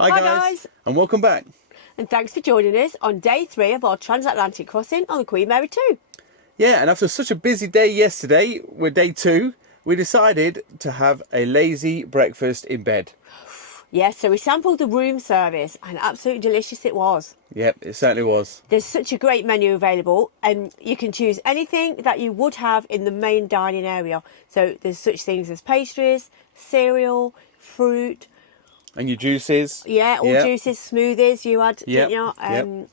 Hi guys, and welcome back. And thanks for joining us on day 3 of our Transatlantic crossing on the Queen Mary 2. Yeah, and after such a busy day yesterday, with day 2, we decided to have a lazy breakfast in bed. Yes, so we sampled the room service and absolutely delicious it was. Yep, it certainly was. There's such a great menu available and you can choose anything that you would have in the main dining area. So there's such things as pastries, cereal, fruit. And your juices. Yeah, all juices, smoothies you had, didn't you?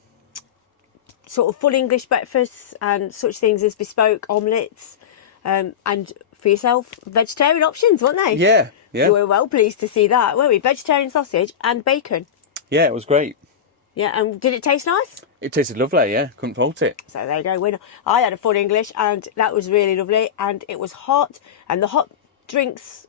Sort of full English breakfasts and such things as bespoke omelettes. And for yourself, vegetarian options, weren't they? Yeah. You were well pleased to see that, weren't we? Vegetarian sausage and bacon. Yeah, it was great. Yeah, and did it taste nice? It tasted lovely, yeah. Couldn't fault it. So there you go, winner. I had a full English and that was really lovely and it was hot and the hot drinks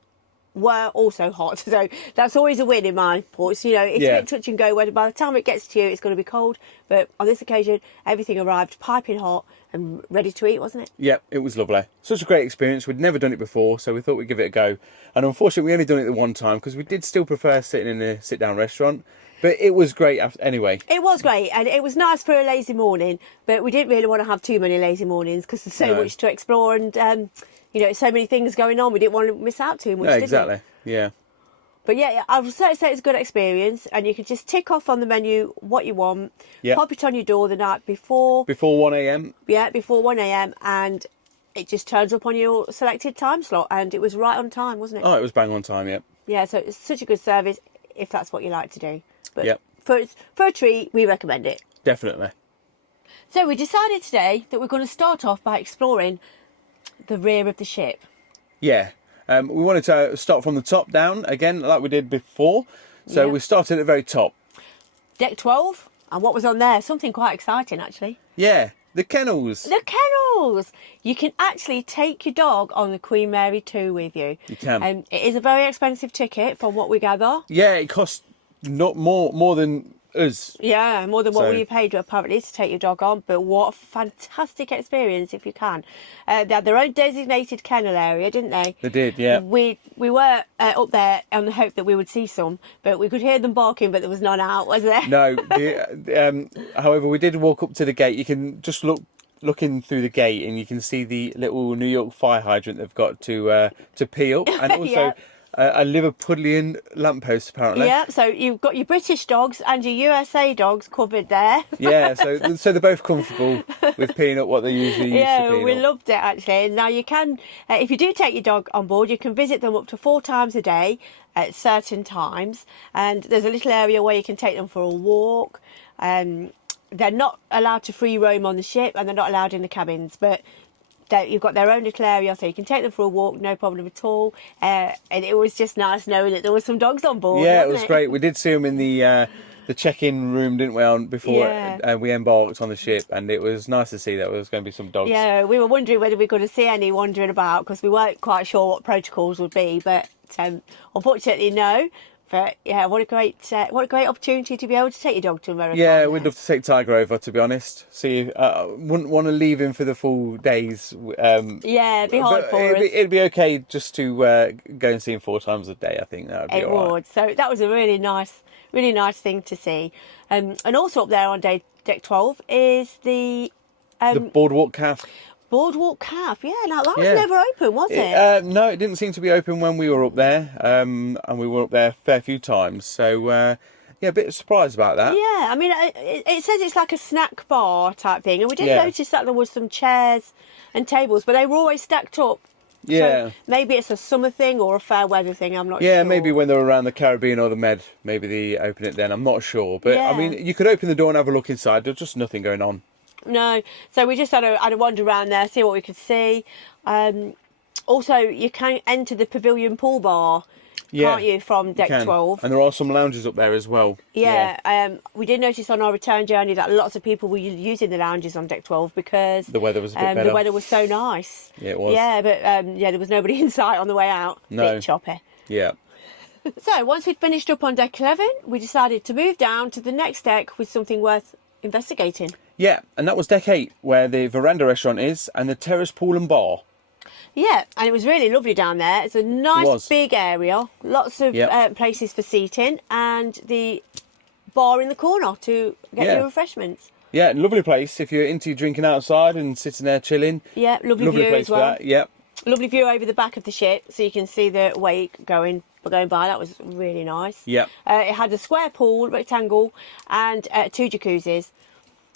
were also hot. So that's always a win in my reports. You know, it's a bit touch and go whether by the time it gets to you it's going to be cold. But on this occasion, everything arrived piping hot and ready to eat, wasn't it? Yeah, it was lovely. Such a great experience. We'd never done it before, so we thought we'd give it a go. And unfortunately, we only done it the one time because we did still prefer sitting in a sit-down restaurant. But it was great anyway. It was great, and it was nice for a lazy morning. But we didn't really want to have too many lazy mornings because there's so much to explore and, you know, so many things going on. We didn't want to miss out too much, No, did exactly. We? Yeah. But yeah, I would certainly say it's a good experience, and you can just tick off on the menu what you want, pop it on your door the night before. Before 1 a.m. Yeah, before 1 a.m, and it just turns up on your selected time slot, and it was right on time, wasn't it? Oh, it was bang on time, yeah. Yeah, so it's such a good service if that's what you like to do. But for a treat, we recommend it. Definitely. So we decided today that we're going to start off by exploring the rear of the ship. Yeah. We wanted to start from the top down, again, like we did before. So we started at the very top. Deck 12, and what was on there? Something quite exciting, actually. Yeah, the Kennels. The Kennels! You can actually take your dog on the Queen Mary 2 with you. You can. It is a very expensive ticket, from what we gather. Yeah, it costs not more than us. Yeah, more than what we paid apparently to take your dog on. But what a fantastic experience if you can. They had their own designated kennel area, didn't they? They did, yeah. We were up there on the hope that we would see some, but we could hear them barking, but there was none out, was there? No. However, we did walk up to the gate. You can just looking through the gate, and you can see the little New York fire hydrant they've got to pee up, and also. A Liverpudlian lamppost, apparently. Yeah, so you've got your British dogs and your USA dogs covered there. Yeah, so they're both comfortable with peeing up what they usually used to pee up. Yeah, we loved it, actually. Now, you can, if you do take your dog on board, you can visit them up to 4 times a day at certain times. And there's a little area where you can take them for a walk. They're not allowed to free roam on the ship, and they're not allowed in the cabins, but you've got their own little area, so you can take them for a walk, no problem at all. And it was just nice knowing that there were some dogs on board. Yeah, it was great. We did see them in the check-in room, didn't we, before we embarked on the ship, and it was nice to see that there was going to be some dogs. Yeah, we were wondering whether we were going to see any wandering about because we weren't quite sure what protocols would be, but unfortunately, no. But yeah, what a great opportunity to be able to take your dog to America. Yeah, we'd love to take Tiger over, to be honest. See, wouldn't want to leave him for the full days. Yeah, it'd be hard for us. It'd be okay just to go and see him 4 times a day. I think that would be all right. So that was a really nice thing to see. And also up there on deck 12 is the Boardwalk Cafe. Boardwalk Cafe, yeah. Now that was never open, was it? No, it didn't seem to be open when we were up there, and we were up there a fair few times. So a bit surprised about that. Yeah, I mean, it says it's like a snack bar type thing, and we did notice that there was some chairs and tables, but they were always stacked up. Yeah. So maybe it's a summer thing or a fair weather thing. I'm not sure. Yeah, maybe when they're around the Caribbean or the Med, maybe they open it then. I'm not sure, but I mean, you could open the door and have a look inside. There's just nothing going on. No, so we just had a wander around there, see what we could see. Also, you can enter the pavilion pool bar, can't you, from deck 12? And there are some lounges up there as well. Yeah, we did notice on our return journey that lots of people were using the lounges on deck 12 because the weather was a bit better. The weather was so nice. Yeah, it was. Yeah, but there was nobody in sight on the way out. No. Bit choppy. Yeah. So once we'd finished up on deck 11, we decided to move down to the next deck with something worth investigating. Yeah, and that was deck 8, where the Veranda restaurant is and the terrace pool and bar. Yeah, and it was really lovely down there. It's a nice big area, lots of places for seating, and the bar in the corner to get your refreshments. Yeah, lovely place if you're into drinking outside and sitting there chilling. Yeah, lovely view place as well. For that. Yeah. Lovely view over the back of the ship, so you can see the wake going by. That was really nice. Yeah. It had a square pool, rectangle, and 2 jacuzzis.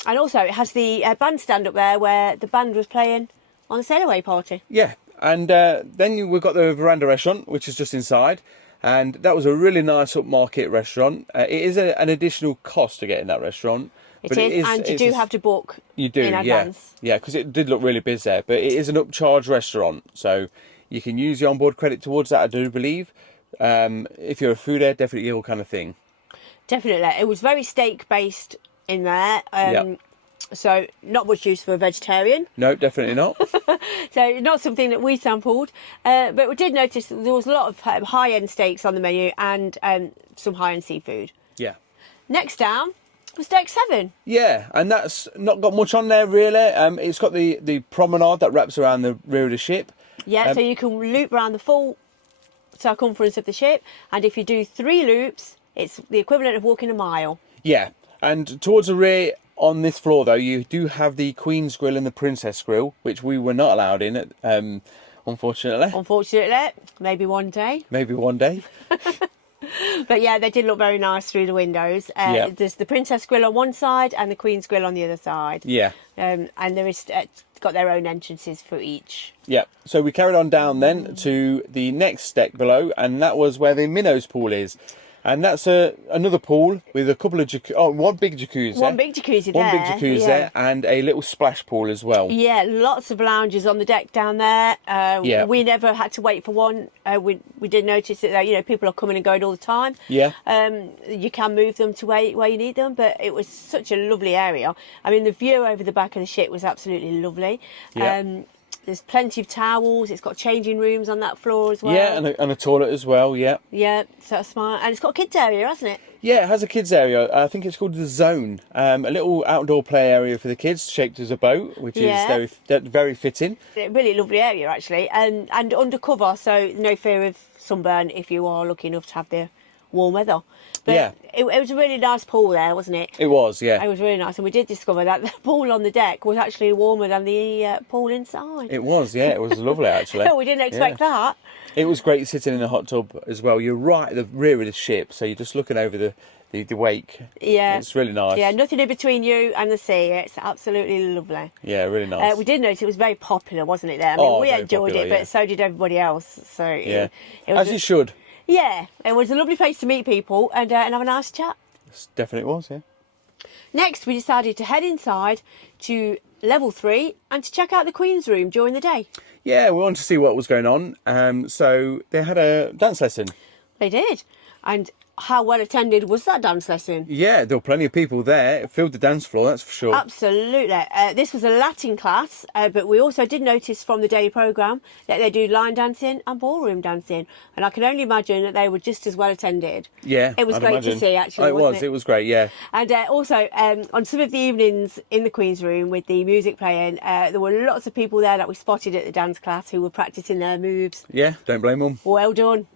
And also it has the bandstand up there where the band was playing on the sail away party. Yeah, and then we've got the Veranda restaurant, which is just inside. And that was a really nice upmarket restaurant. It is an additional cost to get in that restaurant. It is, and you do have to book in advance. Yeah, because it did look really busy there. But it is an upcharge restaurant, so you can use your onboard credit towards that, I do believe. If you're a foodie, definitely your kind of thing. Definitely. It was very steak-based in there. So not much use for a vegetarian. No, definitely not. So not something that we sampled. But we did notice that there was a lot of high-end steaks on the menu and some high-end seafood. Yeah. Next down was deck 7. Yeah, and that's not got much on there really. It's got the promenade that wraps around the rear of the ship. Yeah, so you can loop around the full circumference of the ship, and if you do 3 loops, it's the equivalent of walking a mile. Yeah, and towards the rear on this floor though, you do have the Queen's Grill and the Princess Grill, which we were not allowed in, unfortunately. Unfortunately, maybe one day. Maybe one day. But yeah, they did look very nice through the windows. There's the Princess Grill on one side and the Queen's Grill on the other side. Yeah. And there is got their own entrances for each. Yeah. So we carried on down then to the next deck below, and that was where the minnows pool is. And that's another pool with a couple of one big jacuzzi. One big jacuzzi there. One big jacuzzi there, and a little splash pool as well. Yeah, lots of lounges on the deck down there. We never had to wait for one. We did notice that people are coming and going all the time. Yeah. You can move them to where you need them, but it was such a lovely area. I mean, the view over the back of the ship was absolutely lovely. Yeah. There's plenty of towels. It's got changing rooms on that floor as well. Yeah, and a toilet as well, yeah. Yeah, so that's smart. And it's got a kids area, hasn't it? Yeah, it has a kids area. I think it's called the Zone. A little outdoor play area for the kids, shaped as a boat, which is very fitting. Really lovely area, actually. And undercover, so no fear of sunburn if you are lucky enough to have the warm weather. But it was a really nice pool there, wasn't it? It was, yeah. It was really nice, and we did discover that the pool on the deck was actually warmer than the pool inside. It was, yeah. It was lovely, actually. We didn't expect that. It was great sitting in a hot tub as well. You're right at the rear of the ship, so you're just looking over the wake. Yeah. It's really nice. Yeah, nothing in between you and the sea. It's absolutely lovely. Yeah, really nice. We did notice it was very popular, wasn't it, there? I mean, we enjoyed it, but so did everybody else. So yeah. It was as you should. Yeah, it was a lovely place to meet people and have a nice chat. It definitely was, yeah. Next, we decided to head inside to level 3 and to check out the Queen's room during the day. Yeah, we wanted to see what was going on. So they had a dance lesson. They did. And how well attended was that dance lesson? Yeah, there were plenty of people there. It filled the dance floor, that's for sure. Absolutely. This was a Latin class, but we also did notice from the daily programme that they do line dancing and ballroom dancing. And I can only imagine that they were just as well attended. Yeah, it was great to see, actually. It was great, yeah. And also, on some of the evenings in the Queen's room with the music playing, there were lots of people there that we spotted at the dance class who were practising their moves. Yeah, don't blame them. Well done.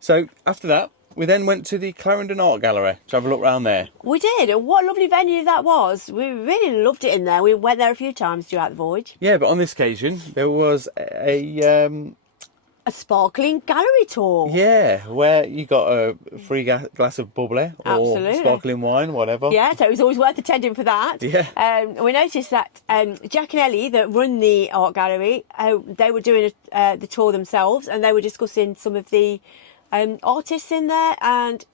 So after that, we then went to the Clarendon Art Gallery to have a look around there. We did, and what a lovely venue that was. We really loved it in there. We went there a few times throughout the voyage. Yeah, but on this occasion, there was a sparkling gallery tour. Yeah, where you got a free glass of bubbly or sparkling wine, whatever. Yeah, so it was always worth attending for that. Yeah. We noticed that Jack and Ellie, that run the art gallery, they were doing the tour themselves, and they were discussing some of the artists in there and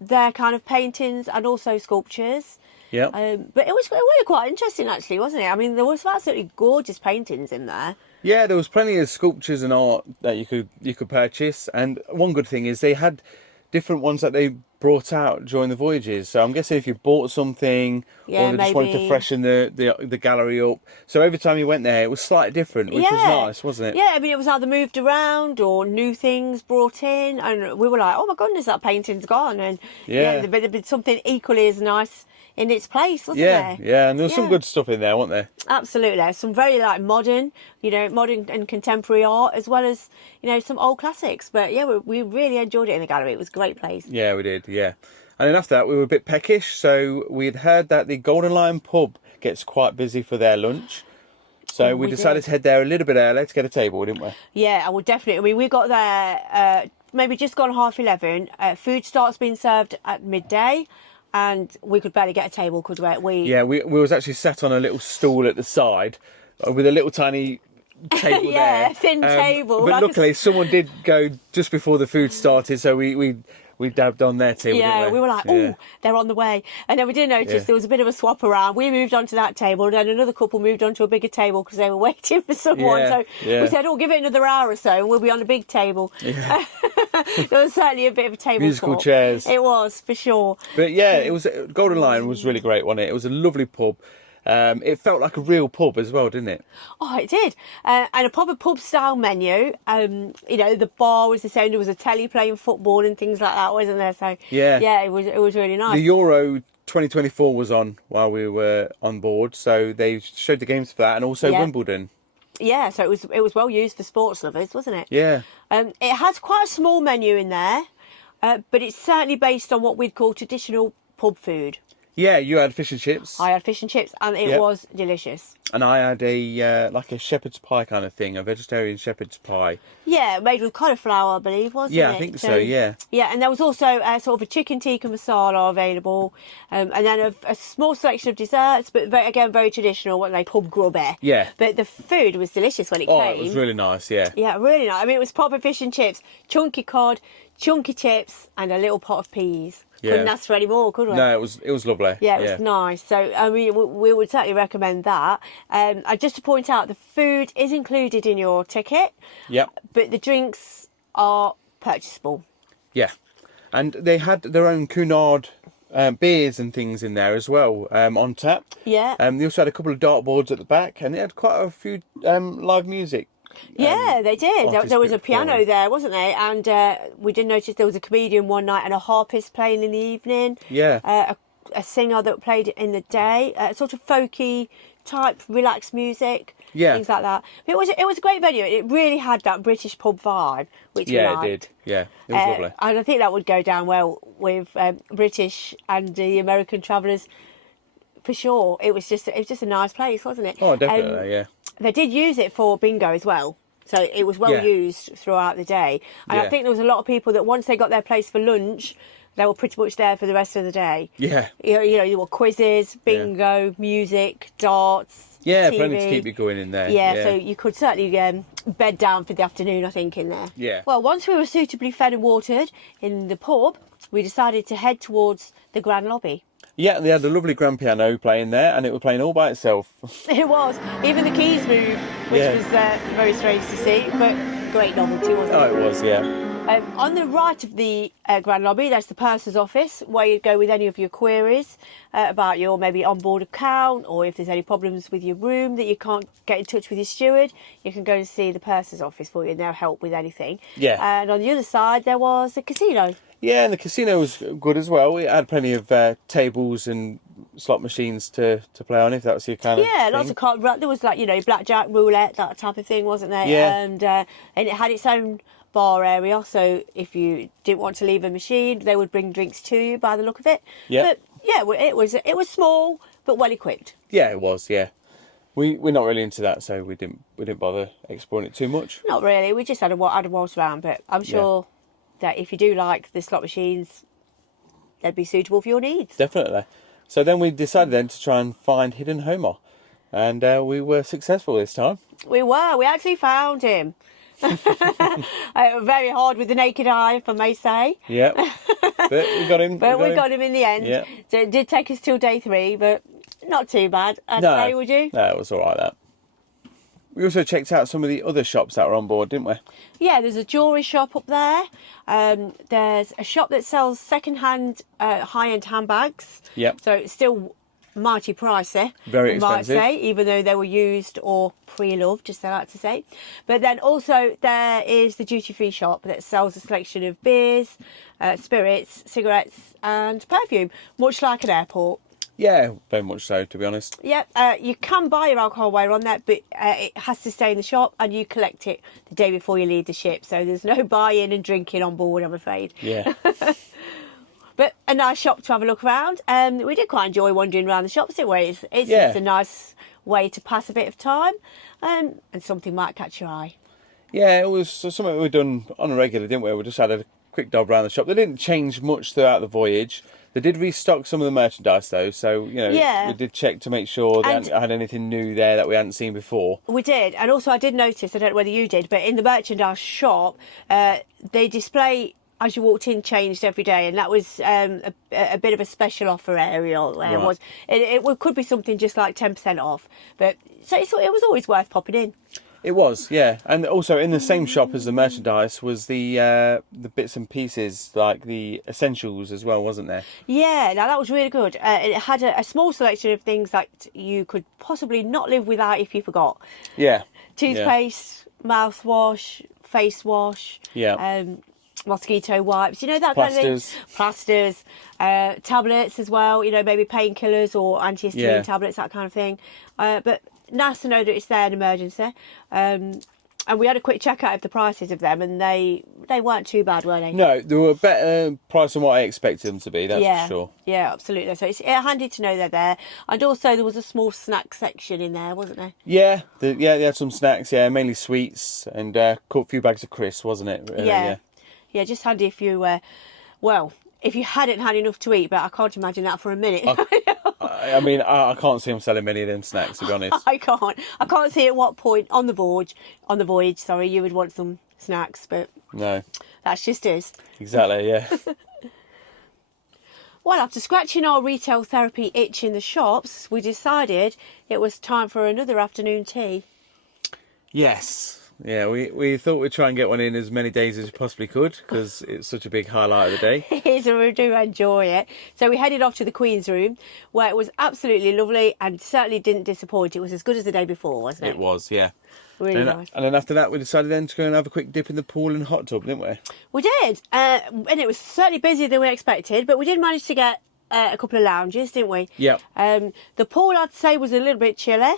their kind of paintings and also sculptures. Yeah. But it was really quite interesting, actually, wasn't it? I mean, there was absolutely gorgeous paintings in there. Yeah, there was plenty of sculptures and art that you could purchase, and one good thing is they had different ones that they brought out during the voyages. So I'm guessing if you bought something, Yeah, or they just wanted to maybe. freshen the gallery up. So every time you went there, it was slightly different, which was nice, wasn't it? Yeah, I mean, it was either moved around or new things brought in, and we were like, "Oh my goodness, that painting's gone!" And Yeah. there'd been something equally as nice in its place, wasn't Yeah, there? yeah, and there was some Yeah. good stuff in there, wasn't there? Absolutely, some very like modern, modern and contemporary art, as well as some old classics. But yeah, we really enjoyed it in the gallery. It was a great place. Yeah, we did, yeah. And then after that, we were a bit peckish, so we'd heard that the Golden Lion pub gets quite busy for their lunch. So we decided to head there a little bit early to get a table, didn't we? Yeah, I would definitely. I mean, we got there maybe just gone 11:30. Food starts being served at midday, and we could barely get a table, could we? Yeah, we was actually sat on a little stool at the side with a little tiny table Yeah, there. thin table, But like a luckily, someone did go just before the food started, so we dabbed on their table. Yeah, didn't we were like, oh, Yeah. they're on the way. And then we did notice there was a bit of a swap around. We moved onto that table, and then another couple moved onto a bigger table because they were waiting for someone. Yeah, So yeah. we said, oh, give it another hour or so, and we'll be on a big table. Yeah. There was certainly a bit of a table Musical swap. chairs. It was, for sure. But yeah, it was Golden Lion was really great, wasn't it? It was a lovely pub. It felt like a real pub as well, didn't it? Oh, it did. And a proper pub style menu. The bar was the same. There was a telly playing football and things like that, wasn't there? So yeah, it was really nice. The Euro 2024 was on while we were on board, so they showed the games for that, and also Wimbledon. Yeah, so it was well used for sports lovers, wasn't it? Yeah. It has quite a small menu in there, but it's certainly based on what we'd call traditional pub food. Yeah, you had fish and chips. I had fish and chips, and it was delicious. And I had a like a shepherd's pie kind of thing, a vegetarian shepherd's pie. Yeah, made with cauliflower, I believe, wasn't it? Yeah, I think so, yeah. Yeah, and there was also sort of a chicken tikka masala available, and then a small selection of desserts, but very traditional, what they pub grubby. Yeah. But the food was delicious when it came. Oh, it was really nice, yeah. Yeah, really nice. I mean, it was proper fish and chips, chunky cod, chunky chips, and a little pot of peas. Yeah. Couldn't ask for any more, could we? No, it was lovely. Yeah, it was nice. So, I mean, we would certainly recommend that. And just to point out, the food is included in your ticket. Yep. But the drinks are purchasable. Yeah. And they had their own Cunard beers and things in there as well, on tap. Yeah. They also had a couple of dartboards at the back, and they had quite a few live music. Yeah, they did. There was a piano performing. there, wasn't there? And we did notice there was a comedian one night and a harpist playing in the evening. Yeah. A singer that played in the day. Sort of folky type, relaxed music. Yeah. Things like that. But it was a great venue. It really had that British pub vibe, which we liked. It did. Yeah, it was lovely. And I think that would go down well with British and the American travellers. For sure, it was just a nice place, wasn't it? Oh, definitely, yeah. They did use it for bingo as well, so it was well used throughout the day. And I think there was a lot of people that once they got their place for lunch, they were pretty much there for the rest of the day. Yeah. There were quizzes, bingo, music, darts. Yeah, TV. plenty to keep you going in there. Yeah, so you could certainly bed down for the afternoon, I think, in there. Yeah. Well, once we were suitably fed and watered in the pub, we decided to head towards the grand lobby. Yeah, they had a lovely grand piano playing there, and it was playing all by itself. It was. Even the keys moved, which was very strange to see, but great novelty, wasn't it? Oh, it was, yeah. On the right of the grand lobby, there's the purser's office, where you'd go with any of your queries about your maybe onboard account, or if there's any problems with your room that you can't get in touch with your steward, you can go and see the purser's office for you, and they'll help with anything. Yeah. And on the other side, there was the casino. Yeah, and the casino was good as well. It had plenty of tables and slot machines to play on, if that was your kind of Yeah, thing. lots of cards. There was blackjack, roulette, that type of thing, wasn't there? Yeah. And it had its own bar area, so if you didn't want to leave a machine, they would bring drinks to you by the look of it. Yeah. But yeah, it was small but well equipped. Yeah, it was, yeah. We're not really into that, so we didn't bother exploring it too much. Not really. We just had a waltz around, but I'm sure that if you do like the slot machines, they'd be suitable for your needs. Definitely. So then we decided then to try and find Hidden Homer, and we were successful this time. We actually found him. Very hard with the naked eye, if I may say. Yeah, but we got him. But we got him in the end. Yeah. So it did take us till day 3, but not too bad, I'd say, would you? No, it was all right, that. We also checked out some of the other shops that were on board, didn't we? Yeah, there's a jewellery shop up there. There's a shop that sells second-hand high-end handbags. Yep. So it's still mighty pricey. Very I might expensive. say, even though they were used or pre-loved, as they like to say. But then also there is the duty-free shop that sells a selection of beers, spirits, cigarettes and perfume, much like an airport. Yeah, very much so, to be honest. Yeah, you can buy your alcohol while you're on there, but it has to stay in the shop and you collect it the day before you leave the ship. So there's no buying and drinking on board, I'm afraid. Yeah. But a nice shop to have a look around. We did quite enjoy wandering around the shops, didn't we? It's Yeah. just a nice way to pass a bit of time, and something might catch your eye. Yeah, it was something we'd done on a regular, didn't we? We just had a quick dive around the shop. They didn't change much throughout the voyage. They did restock some of the merchandise though, so Yeah. we did check to make sure they And- hadn't had anything new there that we hadn't seen before. We did, and also I did notice, I don't know whether you did, but in the merchandise shop, they display, as you walked in, changed every day, and that was a bit of a special offer area. Where it Right. was, it could be something just like 10% off, but so it was always worth popping in. It was, yeah, and also in the same shop as the merchandise was the bits and pieces, like the essentials as well, wasn't there? Yeah, now that was really good. It had a small selection of things that you could possibly not live without if you forgot. Yeah. Toothpaste, mouthwash, face wash. Yeah. Mosquito wipes, that kind of thing. Plasters, tablets as well, maybe painkillers or antihistamine Yeah. tablets, that kind of thing. But nice to know that it's there in emergency. And we had a quick check out of the prices of them, and they weren't too bad, were they? No, they were a better price than what I expected them to be, that's for sure. Yeah, absolutely. So it's handy to know they're there. And also there was a small snack section in there, wasn't there? Yeah, they had some snacks, mainly sweets, and caught a few bags of crisps, wasn't it? Really, Yeah. Yeah, just handy if you, if you hadn't had enough to eat, but I can't imagine that for a minute. I mean, I can't see them selling many of them snacks, to be honest. I can't see at what point on the voyage, you would want some snacks, but No, that's just us. exactly, yeah. Well, after scratching our retail therapy itch in the shops, we decided it was time for another afternoon tea. Yes. Yeah, we thought we'd try and get one in as many days as we possibly could, because it's such a big highlight of the day. It is, and we do enjoy it. So we headed off to the Queen's Room, where it was absolutely lovely and certainly didn't disappoint. It was as good as the day before, wasn't it? It was, yeah. Really nice. And then after that, we decided then to go and have a quick dip in the pool and hot tub, didn't we? We did, and it was certainly busier than we expected, but we did manage to get a couple of lounges, didn't we? Yeah. The pool, I'd say, was a little bit chilly,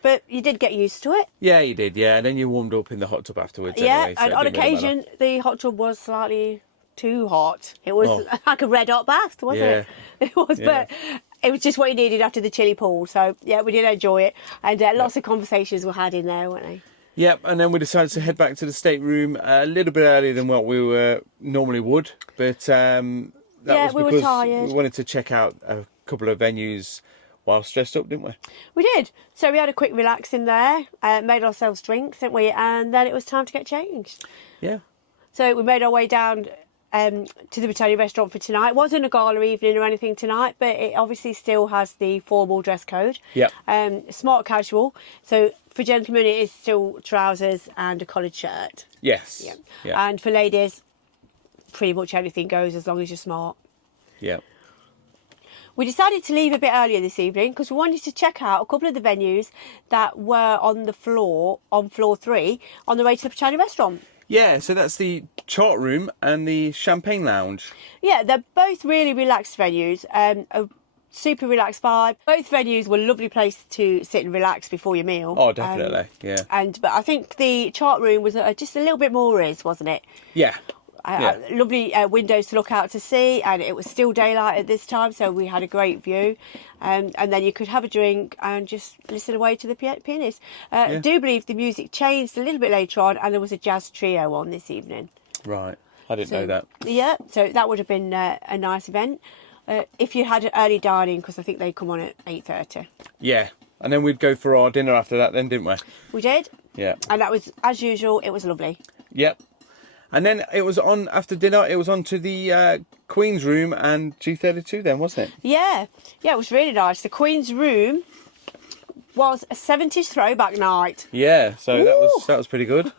but you did get used to it. Yeah, you did, yeah. And then you warmed up in the hot tub afterwards Yeah, anyway. so and it on didn't really occasion, matter. the hot tub was slightly too hot. It was like a red hot bath, wasn't it? It was, Yeah. but it was just what you needed after the chilly pool. So, yeah, we did enjoy it. And lots of conversations were had in there, weren't they? Yep, and then we decided to head back to the stateroom a little bit earlier than what we normally would. But that was we were because tired. we wanted to check out a couple of venues whilst dressed up, didn't we? We did. So we had a quick relax in there, made ourselves drinks, didn't we? And then it was time to get changed. Yeah. So we made our way down to the Britannia restaurant for tonight. It wasn't a gala evening or anything tonight, but it obviously still has the formal dress code. Yep. Smart casual. So for gentlemen, it is still trousers and a collared shirt. Yes. Yeah. Yeah. And for ladies, pretty much anything goes as long as you're smart. Yeah. We decided to leave a bit earlier this evening because we wanted to check out a couple of the venues that were on floor 3 on the way to the Britannia restaurant. Yeah, so that's the chart room and the champagne lounge. Yeah, they're both really relaxed venues. A super relaxed vibe. Both venues were a lovely place to sit and relax before your meal. Oh, definitely, yeah. But I think the chart room was just a little bit more wasn't it? Yeah. Lovely windows to look out to sea, and it was still daylight at this time, so we had a great view. And then you could have a drink and just listen away to the pianist. I do believe the music changed a little bit later on, and there was a jazz trio on this evening. Right. I didn't know that. Yeah, so that would have been a nice event. If you had early dining, because I think they come on at 8:30. Yeah. And then we'd go for our dinner after that then, didn't we? We did. Yeah. And that was, as usual, it was lovely. Yep. And then it was on, after dinner, it was on to the Queen's Room and G32 then, wasn't it? Yeah, it was really nice. The Queen's Room was a 70s throwback night. Yeah, so that was pretty good.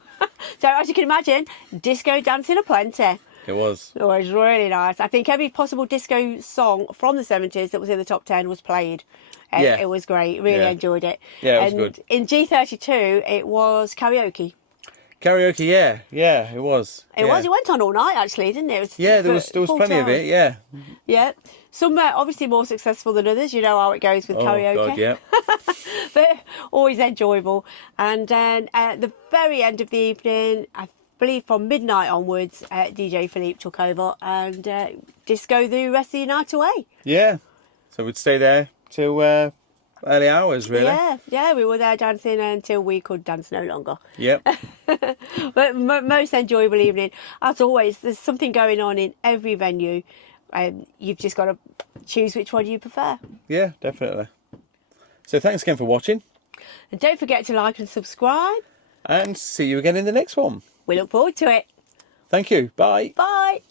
So as you can imagine, disco dancing aplenty. It was. It was really nice. I think every possible disco song from the 70s that was in the top 10 was played. Yeah. It was great. Really Yeah. enjoyed it. Yeah, it was and good. In G32, it was karaoke. Karaoke, yeah, it was. It was. It went on all night, actually, didn't it? It was Yeah, there was full plenty of charge. it. Yeah. Yeah. Some obviously more successful than others. You know how it goes with karaoke. Oh God, yeah. But always enjoyable. And then at the very end of the evening, I believe from midnight onwards, DJ Philippe took over and disco the rest of the night away. Yeah. So we'd stay there till early hours, really. Yeah, we were there dancing until we could dance no longer. Yep. But most enjoyable evening. As always, there's something going on in every venue. You've just got to choose which one you prefer. Yeah, definitely. So thanks again for watching. And don't forget to like and subscribe. And see you again in the next one. We look forward to it. Thank you. Bye. Bye.